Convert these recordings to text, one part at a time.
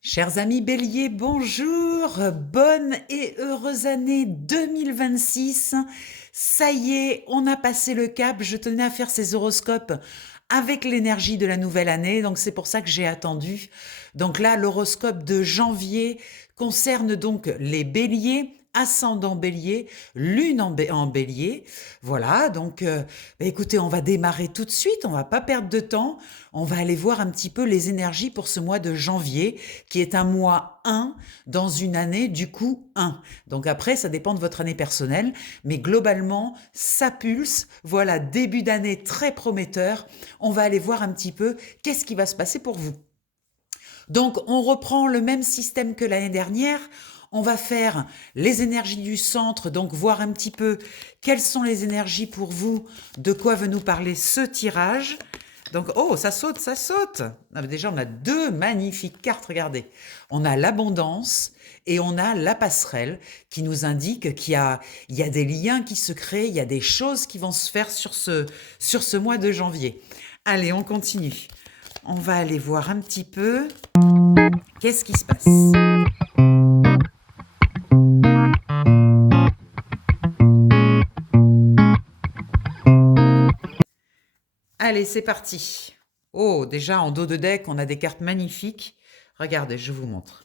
Chers amis Bélier, bonjour, bonne et heureuse année 2026. Ça y est, on a passé le cap. Je tenais à faire ces horoscopes avec l'énergie de la nouvelle année, donc c'est pour ça que j'ai attendu. Donc là, l'horoscope de janvier concerne donc les Béliers, ascendant Bélier, lune en Bélier. Voilà, donc écoutez, on va démarrer tout de suite, on va pas perdre de temps. On va aller voir un petit peu les énergies pour ce mois de janvier, qui est un mois 1 dans une année, du coup 1. Donc après, ça dépend de votre année personnelle, mais globalement, ça pulse. Voilà, début d'année très prometteur. On va aller voir un petit peu qu'est-ce qui va se passer pour vous. Donc, on reprend le même système que l'année dernière. On va faire les énergies du centre, donc voir un petit peu quelles sont les énergies pour vous, de quoi veut nous parler ce tirage. Donc, oh, ça saute, ça saute. Ah, déjà, on a deux magnifiques cartes, regardez. On a l'abondance et on a la passerelle qui nous indique il y a des liens qui se créent, il y a des choses qui vont se faire sur ce mois de janvier. Allez, on continue. On va aller voir un petit peu qu'est-ce qui se passe. Allez, c'est parti. Oh, déjà en dos de deck, on a des cartes magnifiques. Regardez, je vous montre.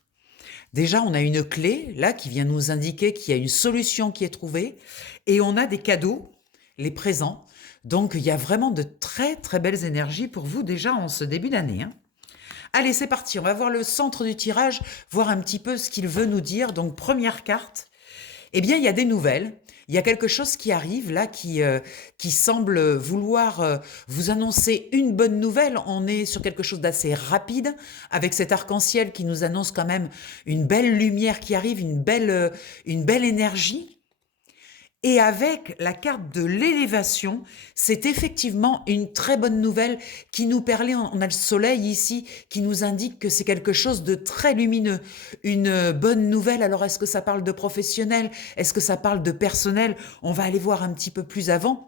Déjà, on a une clé, là, qui vient nous indiquer qu'il y a une solution qui est trouvée. Et on a des cadeaux, les présents. Donc, il y a vraiment de très, très belles énergies pour vous, déjà, en ce début d'année. Allez, c'est parti. On va voir le centre du tirage, voir un petit peu ce qu'il veut nous dire. Donc, première carte. Eh bien, il y a des nouvelles. Il y a quelque chose qui arrive là, qui semble vouloir vous annoncer une bonne nouvelle. On est sur quelque chose d'assez rapide, avec cet arc-en-ciel qui nous annonce quand même une belle lumière qui arrive, une belle énergie. Et avec la carte de l'élévation, c'est effectivement une très bonne nouvelle qui nous permet, on a le soleil ici, qui nous indique que c'est quelque chose de très lumineux. Une bonne nouvelle, alors est-ce que ça parle de professionnel? Est-ce que ça parle de personnel? On va aller voir un petit peu plus avant.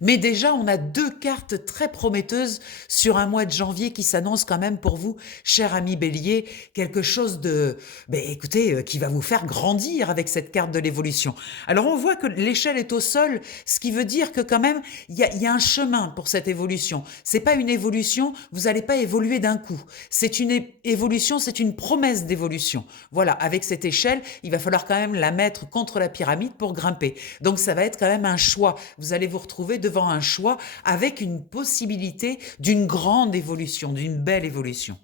Mais déjà, on a deux cartes très prometteuses sur un mois de janvier qui s'annonce quand même pour vous, cher ami Bélier, quelque chose de, écoutez, qui va vous faire grandir avec cette carte de l'évolution. Alors, on voit que l'échelle est au sol, ce qui veut dire que quand même, il y a un chemin pour cette évolution. C'est pas une évolution, vous n'allez pas évoluer d'un coup. C'est une évolution, c'est une promesse d'évolution. Voilà, avec cette échelle, il va falloir quand même la mettre contre la pyramide pour grimper. Donc, ça va être quand même un choix. Vous allez vous retrouver devant un choix avec une possibilité d'une grande évolution, d'une belle évolution.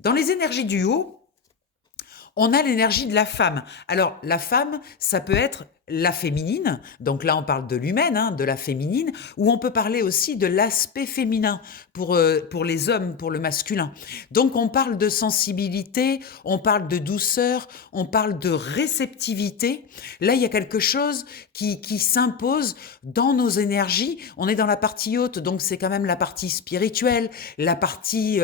Dans les énergies du haut, on a l'énergie de la femme. Alors, la femme, ça peut être la féminine, donc là on parle de l'humaine, de la féminine, ou on peut parler aussi de l'aspect féminin pour les hommes, pour le masculin. Donc on parle de sensibilité, on parle de douceur, on parle de réceptivité. Là il y a quelque chose qui s'impose dans nos énergies. On est dans la partie haute, donc c'est quand même la partie spirituelle, la partie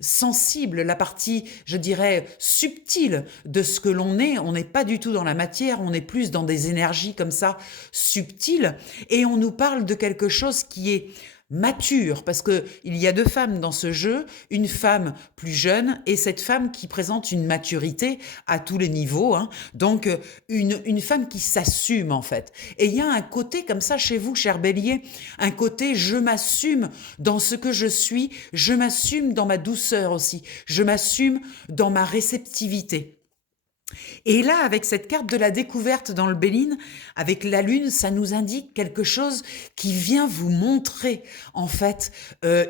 sensible, la partie, je dirais, subtile de ce que l'on est. On n'est pas du tout dans la matière, on est plus dans des énergies comme ça, subtile, et on nous parle de quelque chose qui est mature, parce que il y a deux femmes dans ce jeu, une femme plus jeune et cette femme qui présente une maturité à tous les niveaux, donc une femme qui s'assume en fait. Et il y a un côté comme ça chez vous, cher Bélier, un côté je m'assume dans ce que je suis, je m'assume dans ma douceur aussi, je m'assume dans ma réceptivité. Et là, avec cette carte de la découverte dans le Béline, avec la lune, ça nous indique quelque chose qui vient vous montrer, en fait,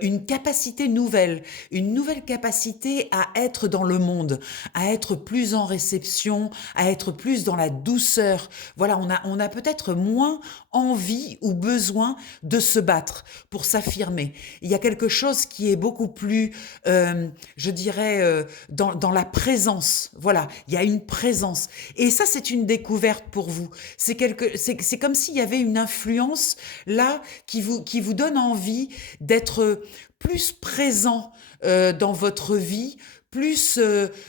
une capacité nouvelle, une nouvelle capacité à être dans le monde, à être plus en réception, à être plus dans la douceur. Voilà, on a peut-être moins envie ou besoin de se battre pour s'affirmer. Il y a quelque chose qui est beaucoup plus, je dirais, dans la présence. Voilà, il y a une présence. Et ça, c'est une découverte pour vous. C'est comme s'il y avait une influence là qui vous donne envie d'être plus présent dans votre vie, plus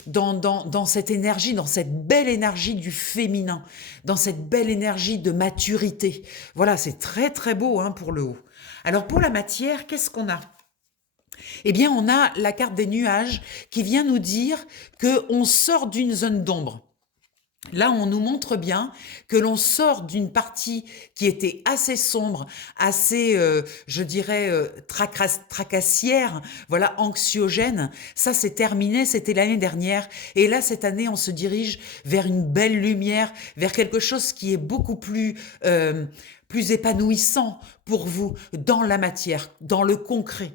dans cette énergie, dans cette belle énergie du féminin, dans cette belle énergie de maturité. Voilà, c'est très très beau pour le haut. Alors pour la matière, qu'est-ce qu'on a ? Eh bien, on a la carte des nuages qui vient nous dire qu'on sort d'une zone d'ombre. Là, on nous montre bien que l'on sort d'une partie qui était assez sombre, assez, je dirais, tracassière, voilà, anxiogène. Ça, c'est terminé, c'était l'année dernière. Et là, cette année, on se dirige vers une belle lumière, vers quelque chose qui est beaucoup plus épanouissant pour vous dans la matière, dans le concret.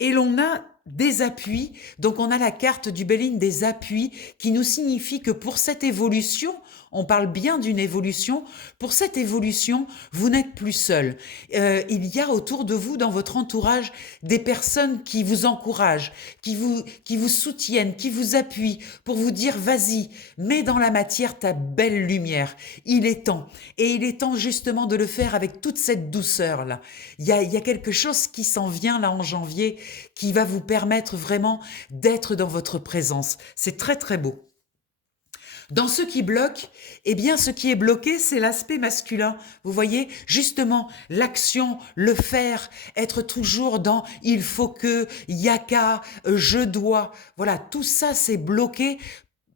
Et l'on a des appuis, donc on a la carte du Béline des appuis qui nous signifie que pour cette évolution, on parle bien d'une évolution, pour cette évolution, vous n'êtes plus seul. Il y a autour de vous, dans votre entourage, des personnes qui vous encouragent, qui vous soutiennent, qui vous appuient pour vous dire vas-y, mets dans la matière ta belle lumière. Il est temps. Et il est temps justement de le faire avec toute cette douceur-là. Il y a quelque chose qui s'en vient là en janvier qui va vous permettre vraiment d'être dans votre présence. C'est très très beau. Dans ce qui bloque, eh bien, ce qui est bloqué, c'est l'aspect masculin. Vous voyez, justement, l'action, le faire, être toujours dans il faut que, y a qu'à, je dois. Voilà, tout ça, c'est bloqué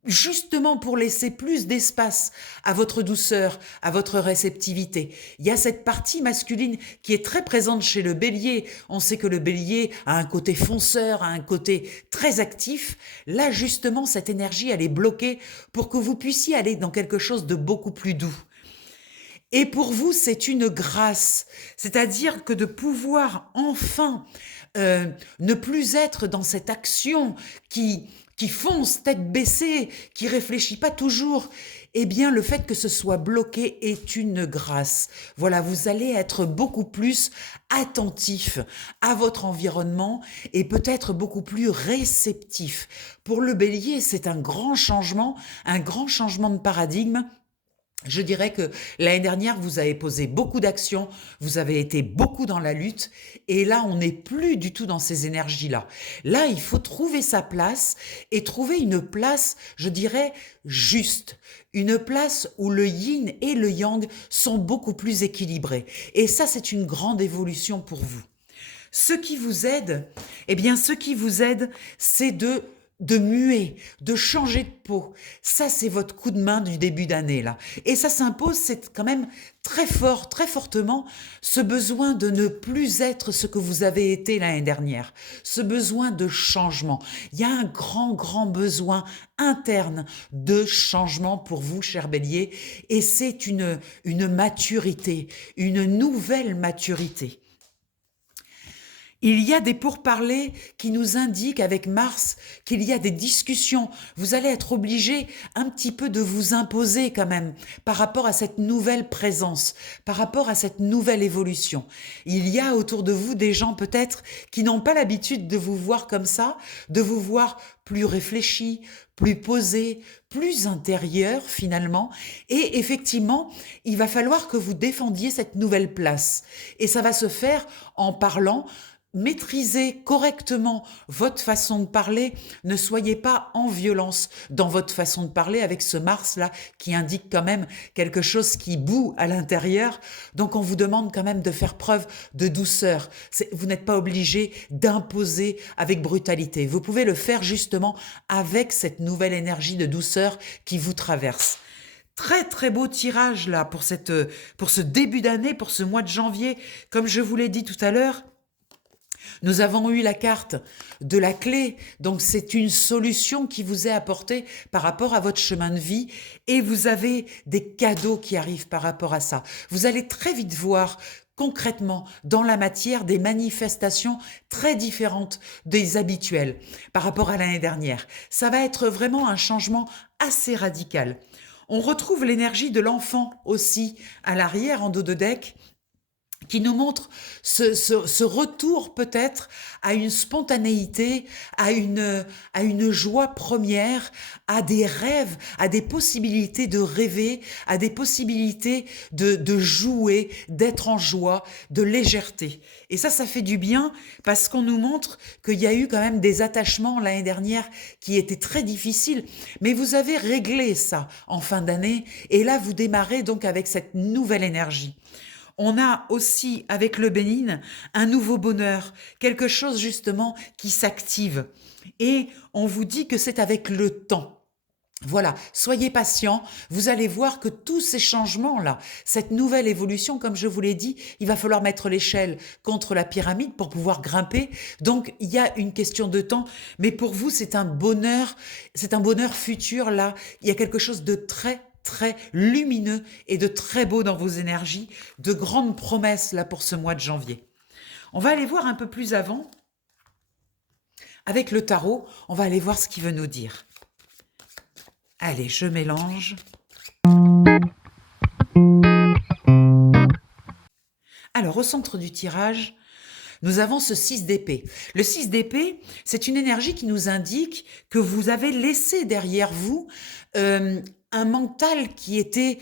justement pour laisser plus d'espace à votre douceur, à votre réceptivité. Il y a cette partie masculine qui est très présente chez le bélier. On sait que le bélier a un côté fonceur, a un côté très actif. Là, justement, cette énergie, elle est bloquée pour que vous puissiez aller dans quelque chose de beaucoup plus doux. Et pour vous, c'est une grâce, c'est-à-dire que de pouvoir enfin ne plus être dans cette action qui fonce tête baissée, qui réfléchit pas toujours, eh bien le fait que ce soit bloqué est une grâce. Voilà, vous allez être beaucoup plus attentif à votre environnement et peut-être beaucoup plus réceptif. Pour le bélier, c'est un grand changement de paradigme. Je dirais que l'année dernière, vous avez posé beaucoup d'actions, vous avez été beaucoup dans la lutte, et là, on n'est plus du tout dans ces énergies-là. Là, il faut trouver sa place et trouver une place, je dirais, juste. Une place où le yin et le yang sont beaucoup plus équilibrés. Et ça, c'est une grande évolution pour vous. Ce qui vous aide, eh bien, ce qui vous aide, c'est de muer, de changer de peau. Ça, c'est votre coup de main du début d'année, là. Et ça s'impose, c'est quand même très fort, très fortement, ce besoin de ne plus être ce que vous avez été l'année dernière. Ce besoin de changement. Il y a un grand, grand besoin interne de changement pour vous, cher Bélier. Et c'est une maturité, une nouvelle maturité. Il y a des pourparlers qui nous indiquent avec Mars qu'il y a des discussions. Vous allez être obligé un petit peu de vous imposer quand même par rapport à cette nouvelle présence, par rapport à cette nouvelle évolution. Il y a autour de vous des gens peut-être qui n'ont pas l'habitude de vous voir comme ça, de vous voir plus réfléchi, plus posé, plus intérieur finalement. Et effectivement, il va falloir que vous défendiez cette nouvelle place. Et ça va se faire en parlant. Maîtrisez correctement votre façon de parler, ne soyez pas en violence dans votre façon de parler avec ce Mars-là qui indique quand même quelque chose qui bout à l'intérieur. Donc on vous demande quand même de faire preuve de douceur. Vous n'êtes pas obligé d'imposer avec brutalité. Vous pouvez le faire justement avec cette nouvelle énergie de douceur qui vous traverse. Très très beau tirage là pour ce début d'année, pour ce mois de janvier. Comme je vous l'ai dit tout à l'heure, nous avons eu la carte de la clé, donc c'est une solution qui vous est apportée par rapport à votre chemin de vie et vous avez des cadeaux qui arrivent par rapport à ça. Vous allez très vite voir concrètement dans la matière des manifestations très différentes des habituelles par rapport à l'année dernière. Ça va être vraiment un changement assez radical. On retrouve l'énergie de l'enfant aussi à l'arrière en dos de deck, qui nous montre ce retour peut-être à une spontanéité, à une joie première, à des rêves, à des possibilités de rêver, à des possibilités de jouer, d'être en joie, de légèreté. Et ça fait du bien parce qu'on nous montre qu'il y a eu quand même des attachements l'année dernière qui étaient très difficiles, mais vous avez réglé ça en fin d'année et là vous démarrez donc avec cette nouvelle énergie. On a aussi, avec le Bénin, un nouveau bonheur, quelque chose justement qui s'active. Et on vous dit que c'est avec le temps. Voilà, soyez patient, vous allez voir que tous ces changements-là, cette nouvelle évolution, comme je vous l'ai dit, il va falloir mettre l'échelle contre la pyramide pour pouvoir grimper. Donc, il y a une question de temps, mais pour vous, c'est un bonheur futur là. Il y a quelque chose de très, très lumineux et de très beau dans vos énergies, de grandes promesses là pour ce mois de janvier. On va aller voir un peu plus avant. Avec le tarot, on va aller voir ce qu'il veut nous dire. Allez, je mélange. Alors, au centre du tirage, nous avons ce 6 d'épée. Le 6 d'épée, c'est une énergie qui nous indique que vous avez laissé derrière vous un mental qui était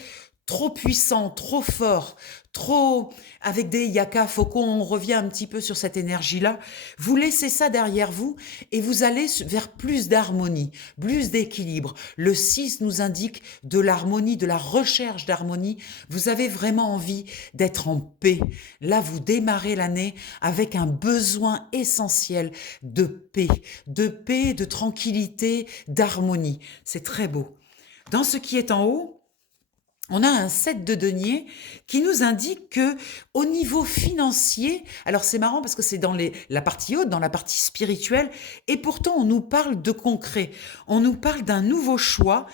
trop puissant, trop fort, trop avec des yakas, faut qu'on revient un petit peu sur cette énergie-là. Vous laissez ça derrière vous et vous allez vers plus d'harmonie, plus d'équilibre. Le 6 nous indique de l'harmonie, de la recherche d'harmonie. Vous avez vraiment envie d'être en paix. Là, vous démarrez l'année avec un besoin essentiel de paix, de tranquillité, d'harmonie. C'est très beau. Dans ce qui est en haut, on a un 7 de denier qui nous indique que au niveau financier, alors c'est marrant parce que c'est dans la partie haute, dans la partie spirituelle, et pourtant on nous parle de concret. On nous parle d'un nouveau choix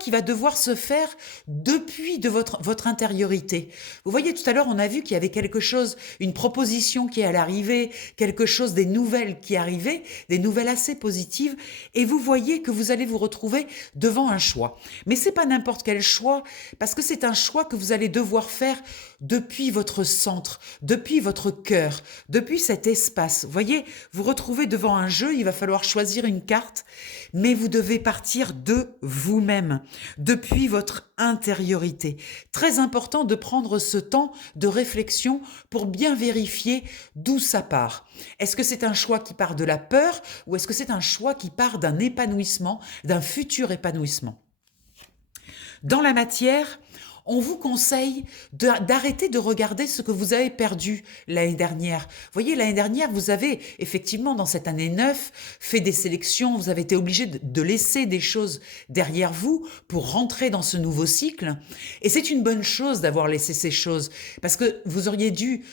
qui va devoir se faire depuis de votre intériorité. Vous voyez, tout à l'heure, on a vu qu'il y avait quelque chose, une proposition qui allait arriver, quelque chose, des nouvelles qui arrivaient, des nouvelles assez positives, et vous voyez que vous allez vous retrouver devant un choix. Mais c'est pas n'importe quel choix, parce que c'est un choix que vous allez devoir faire depuis votre centre, depuis votre cœur, depuis cet espace. Vous voyez, vous retrouvez devant un jeu, il va falloir choisir une carte, mais vous devez partir de vous-même, depuis votre intériorité. Très important de prendre ce temps de réflexion pour bien vérifier d'où ça part. Est-ce que c'est un choix qui part de la peur ou est-ce que c'est un choix qui part d'un épanouissement, d'un futur épanouissement ? Dans la matière, on vous conseille d'arrêter de regarder ce que vous avez perdu l'année dernière. Vous voyez, l'année dernière, vous avez effectivement, dans cette année 9, fait des sélections, vous avez été obligé de laisser des choses derrière vous pour rentrer dans ce nouveau cycle. Et c'est une bonne chose d'avoir laissé ces choses, parce que vous auriez dû...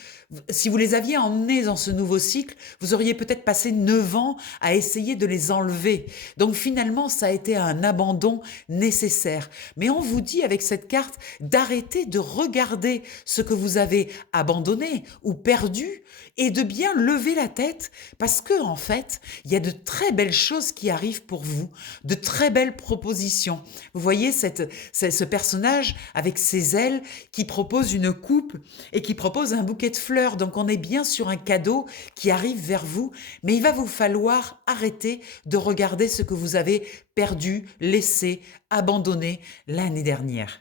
Si vous les aviez emmenés dans ce nouveau cycle, vous auriez peut-être passé 9 ans à essayer de les enlever. Donc finalement, ça a été un abandon nécessaire. Mais on vous dit avec cette carte d'arrêter de regarder ce que vous avez abandonné ou perdu et de bien lever la tête parce que en fait, il y a de très belles choses qui arrivent pour vous, de très belles propositions. Vous voyez ce personnage avec ses ailes qui propose une coupe et qui propose un bouquet de fleurs. Donc on est bien sur un cadeau qui arrive vers vous, mais il va vous falloir arrêter de regarder ce que vous avez perdu, laissé, abandonné l'année dernière.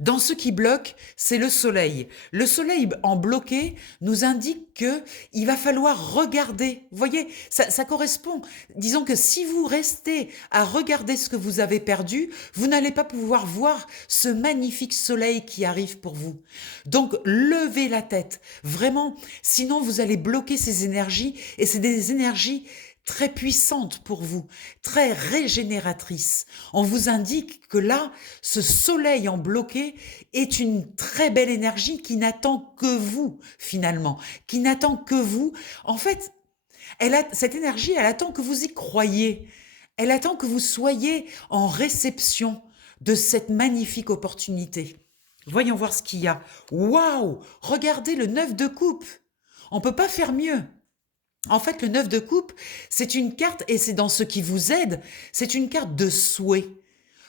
Dans ce qui bloque, c'est le soleil. Le soleil en bloqué nous indique que il va falloir regarder. Vous voyez, ça correspond. Disons que si vous restez à regarder ce que vous avez perdu, vous n'allez pas pouvoir voir ce magnifique soleil qui arrive pour vous. Donc, levez la tête. Vraiment, sinon vous allez bloquer ces énergies et c'est des énergies très puissante pour vous, très régénératrice. On vous indique que là, ce soleil en bloqué est une très belle énergie qui n'attend que vous, finalement, qui n'attend que vous. En fait, cette énergie, elle attend que vous y croyiez. Elle attend que vous soyez en réception de cette magnifique opportunité. Voyons voir ce qu'il y a. Waouh! Regardez le 9 de coupe. On ne peut pas faire mieux. En fait, le 9 de coupe, c'est une carte, et c'est dans ce qui vous aide, c'est une carte de souhait.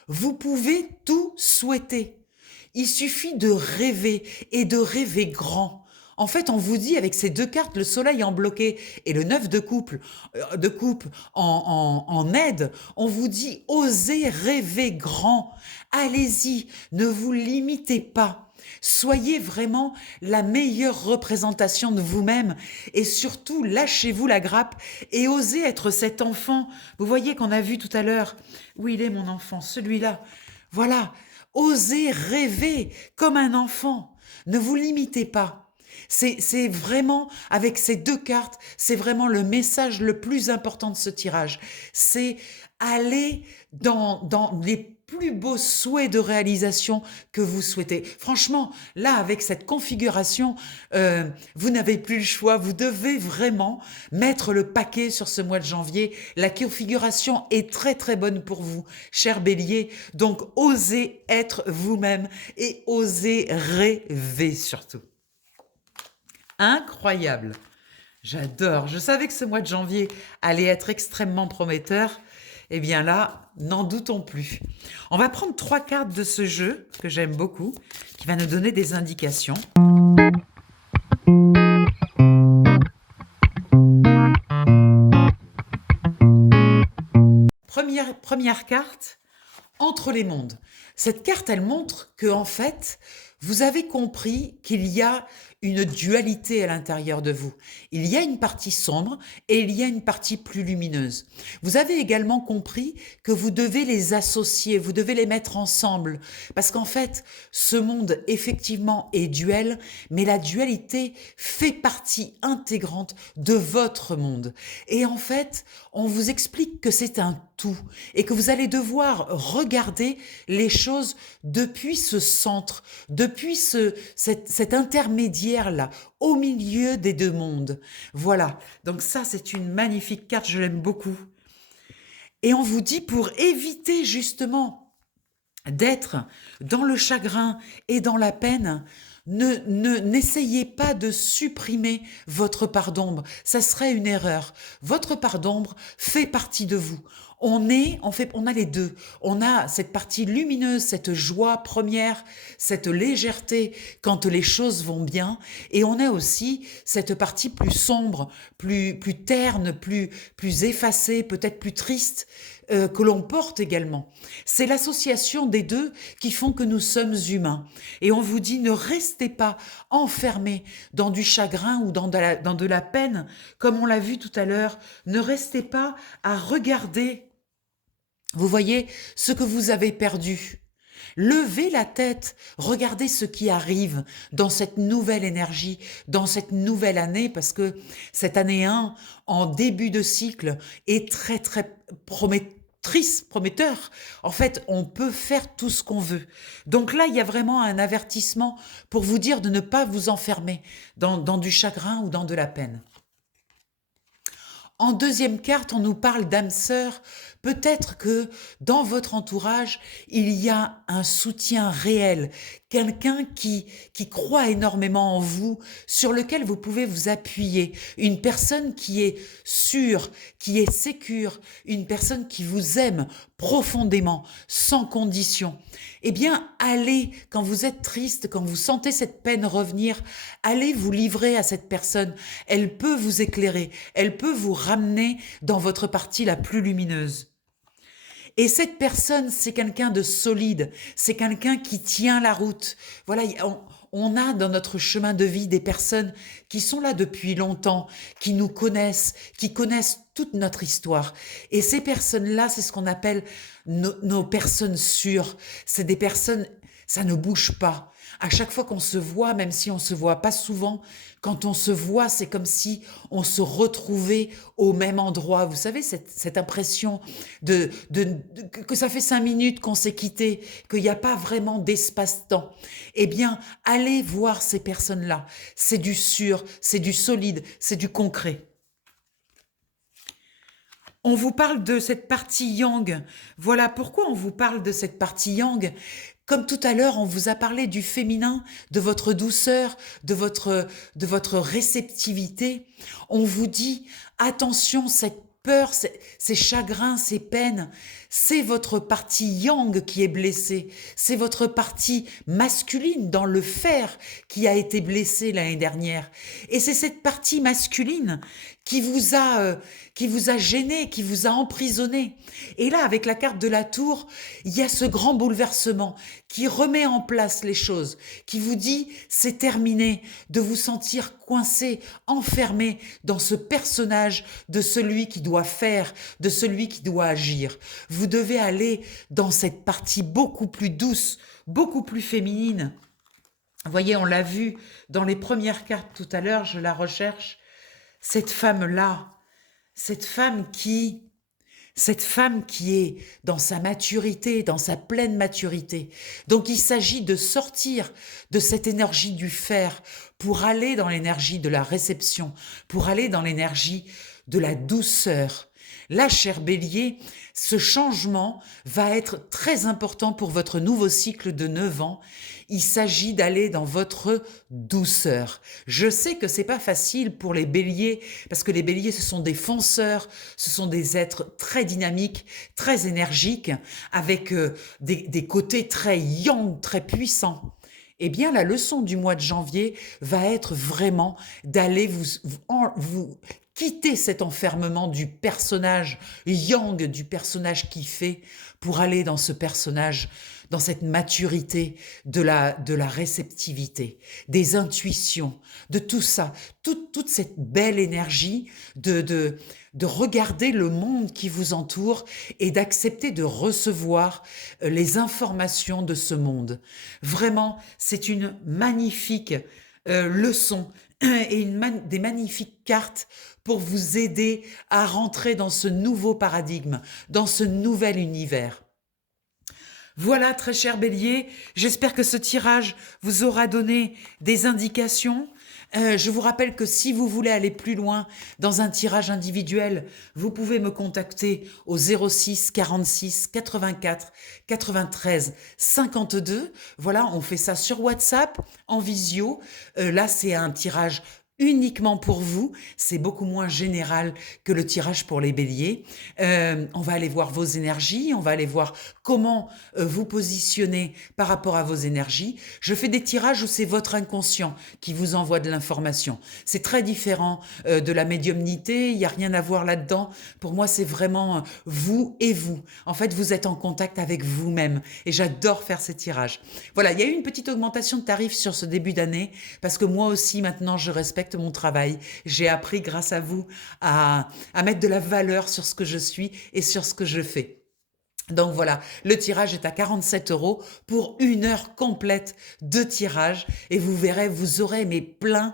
Vous pouvez tout souhaiter. Il suffit de rêver, et de rêver grand. En fait, on vous dit avec ces deux cartes, le soleil en bloqué et le 9 de coupe en aide, on vous dit osez rêver grand. Allez-y, ne vous limitez pas. Soyez vraiment la meilleure représentation de vous-même et surtout lâchez-vous la grappe et osez être cet enfant. Vous voyez qu'on a vu tout à l'heure. Où il est mon enfant? Celui-là. Voilà. Osez rêver comme un enfant. Ne vous limitez pas. C'est vraiment, avec ces deux cartes, c'est vraiment le message le plus important de ce tirage. C'est aller dans les plus beaux souhaits de réalisation que vous souhaitez. Franchement, là, avec cette configuration, vous n'avez plus le choix. Vous devez vraiment mettre le paquet sur ce mois de janvier. La configuration est très très bonne pour vous, cher Bélier. Donc, osez être vous-même et osez rêver surtout. Incroyable. J'adore. Je savais que ce mois de janvier allait être extrêmement prometteur. Eh bien là, n'en doutons plus. On va prendre 3 cartes de ce jeu que j'aime beaucoup, qui va nous donner des indications. Première carte, entre les mondes. Cette carte, elle montre que en fait, vous avez compris qu'il y a une dualité à l'intérieur de vous. Il y a une partie sombre et il y a une partie plus lumineuse. Vous avez également compris que vous devez les associer, vous devez les mettre ensemble. Parce qu'en fait, ce monde, effectivement, est duel, mais la dualité fait partie intégrante de votre monde. Et en fait, on vous explique que c'est un tout et que vous allez devoir regarder les choses depuis ce centre, depuis cet intermédiaire-là, au milieu des deux mondes. Voilà, donc ça c'est une magnifique carte, je l'aime beaucoup. Et on vous dit pour éviter justement d'être dans le chagrin et dans la peine, n'essayez pas de supprimer votre part d'ombre. Ça serait une erreur. Votre part d'ombre fait partie de vous. On a les deux. On a cette partie lumineuse, cette joie première, cette légèreté quand les choses vont bien. Et on a aussi cette partie plus sombre, plus terne, plus effacée, peut-être plus triste, que l'on porte également. C'est l'association des deux qui font que nous sommes humains. Et on vous dit, ne restez pas enfermés dans du chagrin ou dans de la peine, comme on l'a vu tout à l'heure. Ne restez pas à regarder, vous voyez, ce que vous avez perdu. Levez la tête, regardez ce qui arrive dans cette nouvelle énergie, dans cette nouvelle année, parce que cette année 1, en début de cycle, est très très prometteur. En fait, on peut faire tout ce qu'on veut. Donc là, il y a vraiment un avertissement pour vous dire de ne pas vous enfermer dans du chagrin ou dans de la peine. En deuxième carte, on nous parle d'âme sœur. Peut-être que dans votre entourage, il y a un soutien réel, quelqu'un qui croit énormément en vous, sur lequel vous pouvez vous appuyer, une personne qui est sûre, qui est sécure, une personne qui vous aime profondément, sans condition. Eh bien, allez, quand vous êtes triste, quand vous sentez cette peine revenir, allez vous livrer à cette personne. Elle peut vous éclairer, elle peut vous ramener dans votre partie la plus lumineuse. Et cette personne, c'est quelqu'un de solide, c'est quelqu'un qui tient la route. Voilà, on a dans notre chemin de vie des personnes qui sont là depuis longtemps, qui nous connaissent, qui connaissent toute notre histoire. Et ces personnes-là, c'est ce qu'on appelle nos personnes sûres. C'est des personnes, ça ne bouge pas. À chaque fois qu'on se voit, même si on ne se voit pas souvent, quand on se voit, c'est comme si on se retrouvait au même endroit. Vous savez, cette impression que ça fait 5 minutes qu'on s'est quitté, qu'il n'y a pas vraiment d'espace-temps. Eh bien, allez voir ces personnes-là. C'est du sûr, c'est du solide, c'est du concret. On vous parle de cette partie yang. Voilà pourquoi on vous parle de cette partie yang. Comme tout à l'heure, on vous a parlé du féminin, de votre douceur, de votre réceptivité. On vous dit, attention, cette peur, ces chagrins, ces peines, c'est votre partie yang qui est blessée. C'est votre partie masculine dans le fer qui a été blessée l'année dernière. Et c'est cette partie masculine qui vous a gêné, qui vous a emprisonné. Et là, avec la carte de la tour, il y a ce grand bouleversement qui remet en place les choses, qui vous dit, c'est terminé, de vous sentir coincé, enfermé dans ce personnage de celui qui doit faire, de celui qui doit agir. Vous devez aller dans cette partie beaucoup plus douce, beaucoup plus féminine. Vous voyez, on l'a vu dans les premières cartes tout à l'heure, je la recherche. Cette femme-là, cette femme qui est dans sa maturité, dans sa pleine maturité. Donc il s'agit de sortir de cette énergie du faire pour aller dans l'énergie de la réception, pour aller dans l'énergie de la douceur. Là, cher Bélier, ce changement va être très important pour votre nouveau cycle de 9 ans. Il s'agit d'aller dans votre douceur. Je sais que c'est pas facile pour les béliers, parce que les béliers, ce sont des fonceurs, ce sont des êtres très dynamiques, très énergiques, avec des côtés très yang, très puissants. Eh bien, la leçon du mois de janvier va être vraiment d'aller vous quitter cet enfermement du personnage yang, du personnage qui fait, pour aller dans ce personnage, dans cette maturité de la réceptivité, des intuitions, de tout ça, toute cette belle énergie de regarder le monde qui vous entoure et d'accepter de recevoir les informations de ce monde. Vraiment, c'est une magnifique leçon et des magnifiques cartes pour vous aider à rentrer dans ce nouveau paradigme, dans ce nouvel univers. Voilà, très cher Bélier, j'espère que ce tirage vous aura donné des indications. Je vous rappelle que si vous voulez aller plus loin dans un tirage individuel, vous pouvez me contacter au 06 46 84 93 52. Voilà, on fait ça sur WhatsApp, en visio. Là, c'est un tirage uniquement pour vous, c'est beaucoup moins général que le tirage pour les béliers. On va aller voir vos énergies, on va aller voir comment vous positionner par rapport à vos énergies. Je fais des tirages où c'est votre inconscient qui vous envoie de l'information. C'est très différent de la médiumnité, il n'y a rien à voir là-dedans. Pour moi, c'est vraiment vous et vous. En fait, vous êtes en contact avec vous-même et j'adore faire ces tirages. Voilà, il y a eu une petite augmentation de tarifs sur ce début d'année parce que moi aussi, maintenant, je respecte mon travail. J'ai appris grâce à vous à mettre de la valeur sur ce que je suis et sur ce que je fais. Donc voilà, le tirage est à 47 € pour 1 heure complète de tirage et vous verrez, vous aurez plein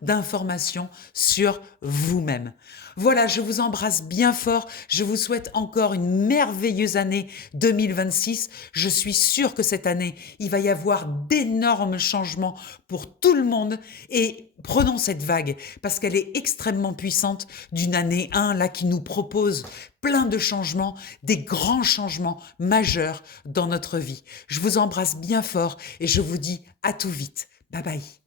d'informations sur vous-même. Voilà, je vous embrasse bien fort. Je vous souhaite encore une merveilleuse année 2026. Je suis sûre que cette année, il va y avoir d'énormes changements pour tout le monde et prenons cette vague parce qu'elle est extrêmement puissante d'une année 1 là qui nous propose plein de changements, des grands changements majeurs dans notre vie. Je vous embrasse bien fort et je vous dis à tout vite. Bye bye.